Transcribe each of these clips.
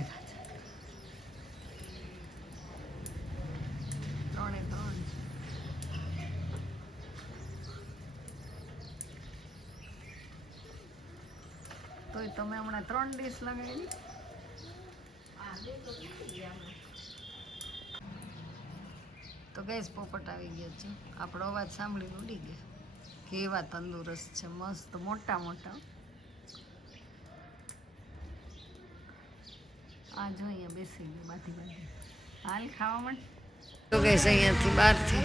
દીધા છે. 3 એ 3 છે. તોય તમે હમણાં 3 ડીશ લગાવી. તો ગેસ પોપટ આવી ગયો છે. આપણો અવાજ સાંભળીને ઉડી ગયા. કેવા તંદુરસ્ત છે, મસ્ત મોટા મોટા. આ જો અહીંયા બેસી ગયો બાથી બાથી. હાલ ખાવા માટે તો ગેસ અહીંયાથી બહારથી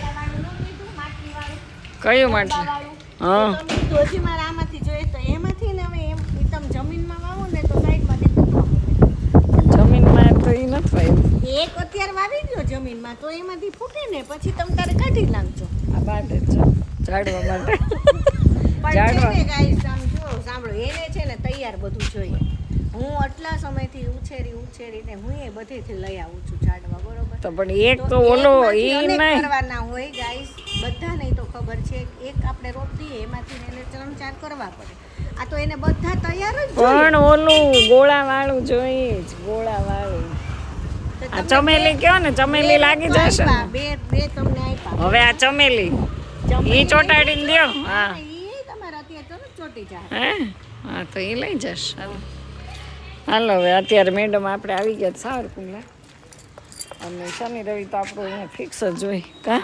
કયું માટલું? હા હજી મારે આમાંથી જોઈએ તો એમાંથી ને હવે એમ તમે જમીનમાં વાવો ને તો સાઈડમાંથી જમીનમાં તો એ નથી વાવ્યું. એક અત્યારે વાવી ગયો જમીનમાં તો એમાંથી ફૂટે ને પછી તમે તારે કાઢી નાખજો. આ બાટે જ ઝાડવા માટે પણ છે ને ગાઈસ આમ જો સાંભળો એને છે ને તૈયાર બધું જોઈએ. હું આટલા સમયથી ઉછેરીને હું એ બધેથી લઈ આવું છું ઝાડવા, બરોબર? તો પણ એક તો ઓલો ઈ નહીં કરવાના હોય ગાઈસ, બધા નહીં તો ખબર છે. એક આપણે રોપ દઈએ એમાંથી એને 3-4 કરવા પડે. આ તો એને બધા તૈયાર જ જોઈએ. પણ ઓલું ગોળા વાળું જોઈએ જ, ગોળા વાળું. આ ચમેલી કયો ને, ચમેલી લાગી જશે ને. બે તમને આપ્યા. હવે આ ચમેલી ઈ ચોટાડીને દ્યો. હા ઈ તમારે અત્યારે તો ચોટી જાય. હે હા તો એ લઈ જશ. હાલો હવે અત્યારે મેડમ આપણે આવી ગયા સાવરકુંડલા અને શનિ રવિ તો આપણું અહીંયા ફિક્સ જ હોય. કા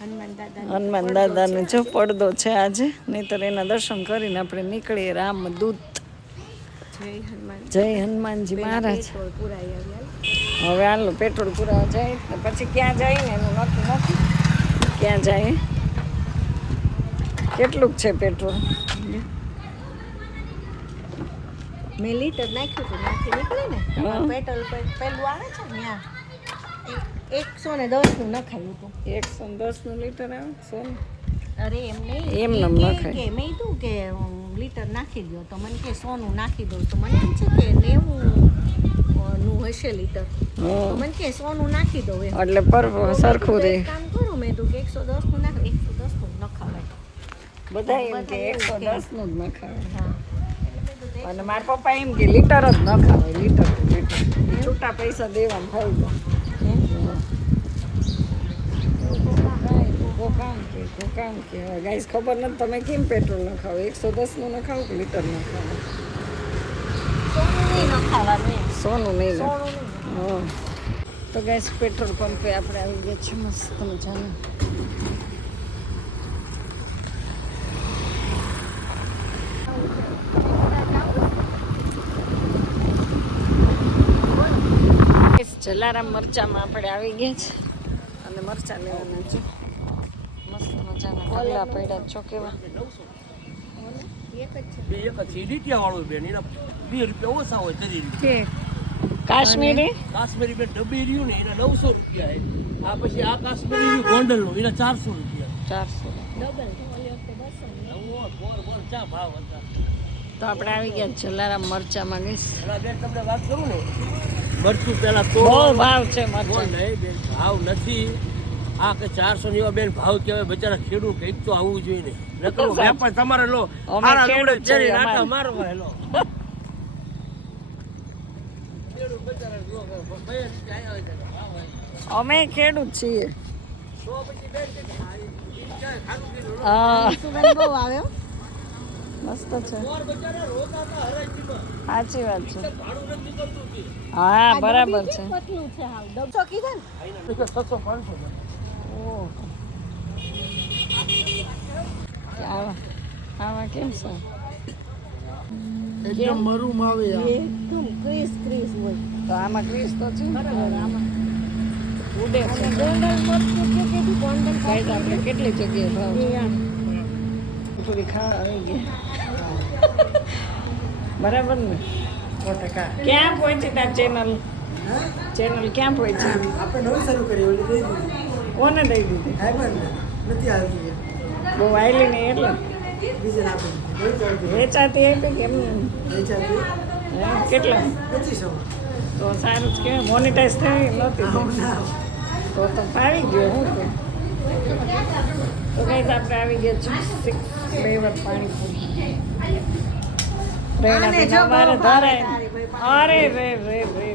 હનુમાન દાદાનો જો પડદો છે આજે, નહીતર એના દર્શન કરીને આપણે નીકળીએ. રામદૂત જય હનુમાનજી મહારાજ. હવે હાલો પેટ્રોલ પુરાવા જાય ને પછી ક્યાં જાય ને એનું નક્કી નથી. ક્યાં જાય, કેટલુંક છે પેટ્રોલ? મેં લીટર નાખ્યું હતું, નાખી નીકળે ને પેટ્રોલ પેલું આવે છે ને ત્યાં 110 નું નખાયું હતું. 110 નું લીટર આવે સોનું? અરે એમ નહીં, એમ નમ નખાય. કે મેં કીધું કે લીટર નાખી દો તો મને કે 100 નું નાખી દઉં તો મને એમ છે કે 90 નું હશે લીટર, તો મને કે 100 નું નાખી દઉં એમ. એટલે પર સરખું રહે. કામ કરું મેં તો કે 110 નું નાખ, 110 નું નખાવાય. બધા એમ કે 110 નું જ નખાવે. હા અને મારા પપ્પા એમ કે લીટર જ નખાવે, લીટર છૂટા પૈસા દેવાનું થઈ જાય. કામ કે ગાઈસ ખબર નથી તમે કેમ પેટ્રોલ નખાવો, 110 નું નખાવો કે લીટર નખાવો? સોનું નહીં નખાવાનું. હા તો ગાઈસ પેટ્રોલ પંપે આપણે આવી ગયા છીએ મસ્ત મજાનું. જલારામ મરચામાં આપણે આવી ગયા છે અને મરચા લેવાના છે. મસ્ત મજાના ઢગલા પડ્યા છો. કેવા કાશ્મીરી બેન ડબ્બી રહ્યું ને એના 900 રૂપિયા. આ પછી આ કાશ્મીરી રહ્યું ગોંડલ નું એના 400 રૂપિયા. 400 ભાવ હતા. તો આપણે આવી ગયા જલારામ મરચામાં ગઈશ. બેન તમને વાત કરું ને, મરચું પેલા તો બહુ ભાવ છે મરચા. નહીં બેન ભાવ નથી. આ કે 400 ની બેન ભાવ કહેવાય. બચારા ખેડૂત કંઈક તો આવવું જોઈએ ને. નકરો વેપાર તમારે લો, મારા લોડે ચેરી નાટા મારો લો. ખેડૂત બચારા લો ભાઈ ક્યાં આવે. અમે ખેડૂત છીએ. તો પછી બેન કે ખારું કીધું હા સુગંધ બહુ આવ્યો. મસ્ત છે. ઓર બચારા રોતા હરાજીમાં. સાચી વાત છે. ભાડું નથી કરતું કે. હા બરાબર છે. પતલું છે હાવ. 900 કીધા ને? 600-500. ઓહ આવા કેમ છે? એકદમ મરું આવે. એકદમ ક્રીસ હોય. તો આમાં ક્રીસ તો છે. બરાબર આમાં ઉડે છે. ગોંડલ મરચું કે કીધું ગોંડલ ગાઈસ આપણે કેટલી જગ્યાએ ભાવ છે. કાઢી. થોડી ખાવા આવી ગયા. બરાબર ને? ક્યાં પહોંચી તા ચેનલ ક્યાં પહોંચી? આપણે નવી શરૂ કરી ઓલી દઈ દીધી. કોને દઈ દીધી? નથી આવતી બહુ વાયલી નહીં એટલે બીજે આપી વેચાતી હતી કે એમ? વેચાતી કેટલા? 2500. તો સારું જ કહેવાય. મોનિટાઈઝ થઈ નહોતી તો ફાવી ગયો. હું તો કઈ આપણે આવી ગયા છું 6 ફ્લેવર પાણીપુરી. પ્રેરણા અમારે ધરાય. અરે રે રે રે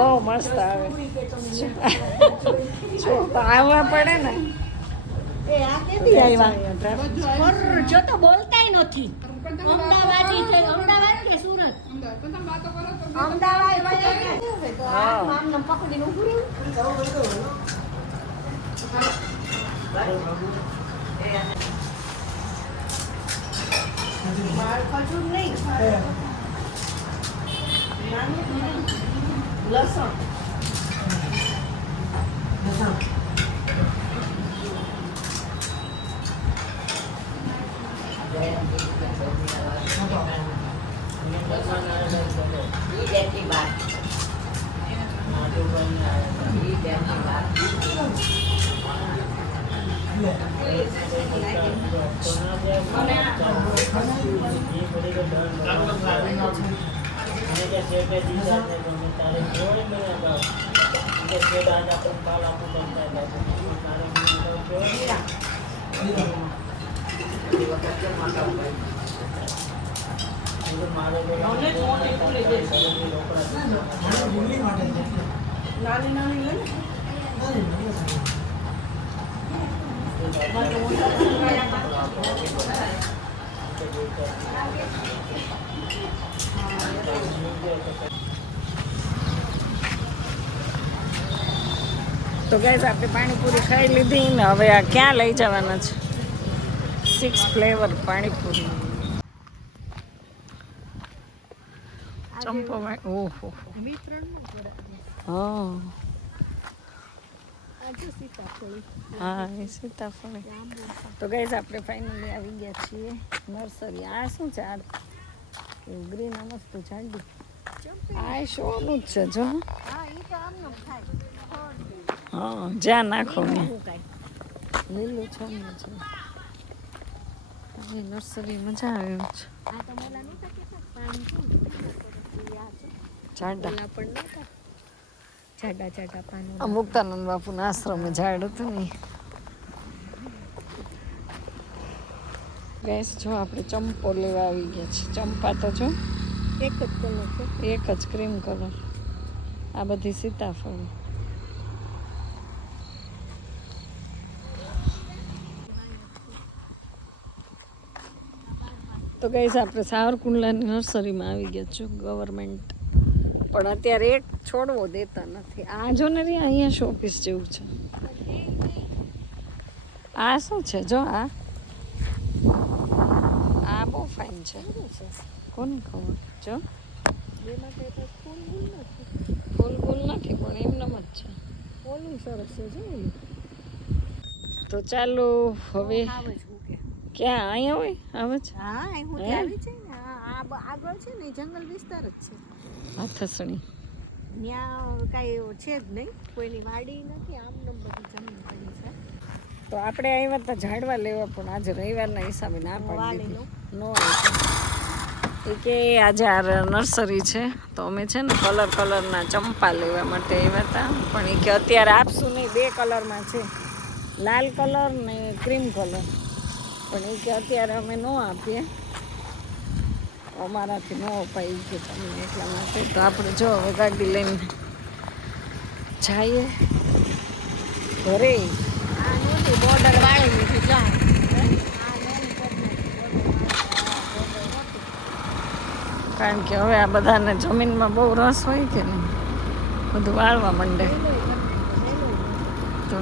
બહુ મસ્ત આવે જો તો આવવા પડે ને એ આ કેદી આવ્યા જો તો બોલતાય નથી અમદાવાદી છે અમદાવાદ કે સુરત અમદાવાદ આમને પકડીને ઊભું રહ્યું માર ખજૂર નહીં લસણ નાની નાની લે તો ગાઈઝ આપણે પાણીપુરી ખાઈ લીધી ને હવે આ ક્યાં લઈ જવાના છે 6 ફ્લેવર પાણીપુરી ચંપો ઓહો હા હા એ સીતાફળ તો ગાઈઝ આપણે ફાઇનલી આવી ગયા છીએ નર્સરી આ શું છે આ ગ્રીન મસ્ત ઝાડી આ શોનું જ છે જો હા જ્યાં નાખો ને લીલું છે ને છે હવે નર્સરી મજા આવે એમ છે ઝાડા જાડા જાડા પાનો આ મુક્તાનંદ બાપુના આશ્રમે ઝાડ હતું ને ગેસ જો આપણે ચંપો લેવા આવી ગયા છે ચંપા તો જો એક જ કલર છે એક જ ક્રીમ કલર આ બધી સીતાફળ તો ગઈસ આપણે સાવરકુંડલાની નર્સરીમાં આવી ગયા છું ગવર્મેન્ટ પણ અત્યારે એક છોડવો દેતા નથી આ જો ને રે અહીંયા શોપીસ જેવું છે આ શું છે જો આ બહુ ફાઇન છે કોને ખબર જો ફૂલ ફૂલ નથી પણ એમનેમ જ છે ઓલું સરસ છે જો તો ચાલો હવે ક્યાં અહીંયા હોય આવે છે હા અહીં હું આવી છે ને આ આગળ છે ને જંગલ વિસ્તાર જ છે હાથસણી ત્યાં કાંઈ એવું છે જ નહીં કોઈની વાડી નથી આમ બધી જમીન પડી છે તો આપણે આવ્યા હતા ઝાડવા લેવા પણ આજે રવિવારના હિસાબે ના પાડી દીધી નો એ કે આજે આ નર્સરી છે તો અમે છે ને કલરના ચંપા લેવા માટે આવ્યા હતા પણ એ કે અત્યારે આપશું નહીં 2 કલરમાં છે લાલ કલર ને ક્રીમ કલર પણ એ કે અત્યારે અમે ન આપીએ અમારાથી ન અપાય કે તમને એટલા માટે તો આપણે જો હવે ગાડી લઈને જઈએ ઘરે આ નોટી બોર્ડર વાળી લીધી જાય કારણ કે હવે આ બધાને જમીનમાં બહુ રસ હોય કે નહીં બધું વાળવા માંડે તો